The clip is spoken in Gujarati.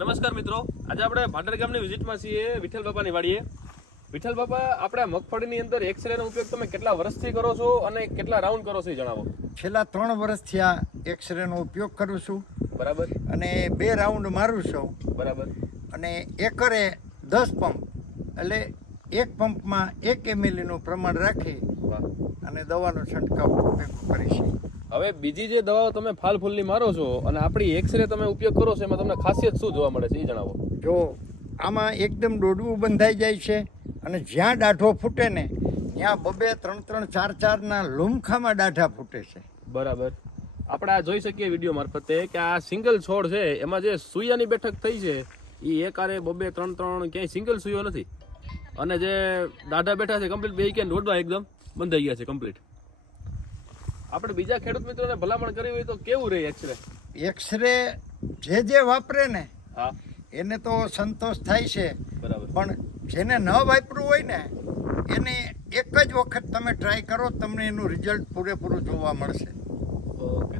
નમસ્કાર મિત્રો. આજે આપણે ભાંડર ગામની વિઝિટમાં છીએ વિઠ્ઠલ બાપાની વાડીએ વિઠ્ઠલ બાપા આપણે મગફળીની અંદર એક્સરે નો ઉપયોગ તમે કેટલા વર્ષથી કરો છો અને કેટલા રાઉન્ડ કરો છો એ જણાવો. છેલ્લા ત્રણ વર્ષથી આ એક્સરેનો ઉપયોગ કરું છું. બરાબર. અને બે રાઉન્ડ મારું છું. બરાબર. અને એકરે દસ પંપ એટલે એક પંપમાં એક એમએલનું પ્રમાણ રાખી અને દવાનો છંટકાવ કરી છે હવે બીજી જે દવાઓ તમે ફાલ ફૂલની મારો છો અને આપણી એક્સરે તમે ઉપયોગ કરો છો એમાં તમને ખાસિયત શું જોવા મળે છે એ જણાવો. જો આમાં એકદમ દોડવું બંધાઈ જાય છે અને જ્યાં દાઢો ફૂટે ને ત્યાં બબે ત્રણ ત્રણ ચાર ચારના લુમખામાં દાઢા ફૂટે છે. બરાબર. આપણે આ જોઈ શકીએ વીડિયો મારફતે કે આ સિંગલ છોડ છે એમાં જે સુયાની બેઠક થઈ છે એ એકારે બબે ત્રણ ત્રણ ક્યાંય સિંગલ સુયો નથી. અને જે દાઢા બેઠા છે કમ્પ્લીટ બે કે દોડવા એકદમ બંધાઈ ગયા છે કમ્પ્લીટ આપણે બીજા ખેડૂત મિત્રોને ભલામણ કરવી હોય તો કેવું રહે એક્સરે એક્સરે જે જે વાપરે ને હા. એને તો સંતોષ થાય છે. બરાબર. પણ જેને ન વાપરવું હોય ને એને એક જ વખત તમે ટ્રાય કરો તમને એનું રિઝલ્ટ પૂરેપૂરું જોવા મળશે. ઓકે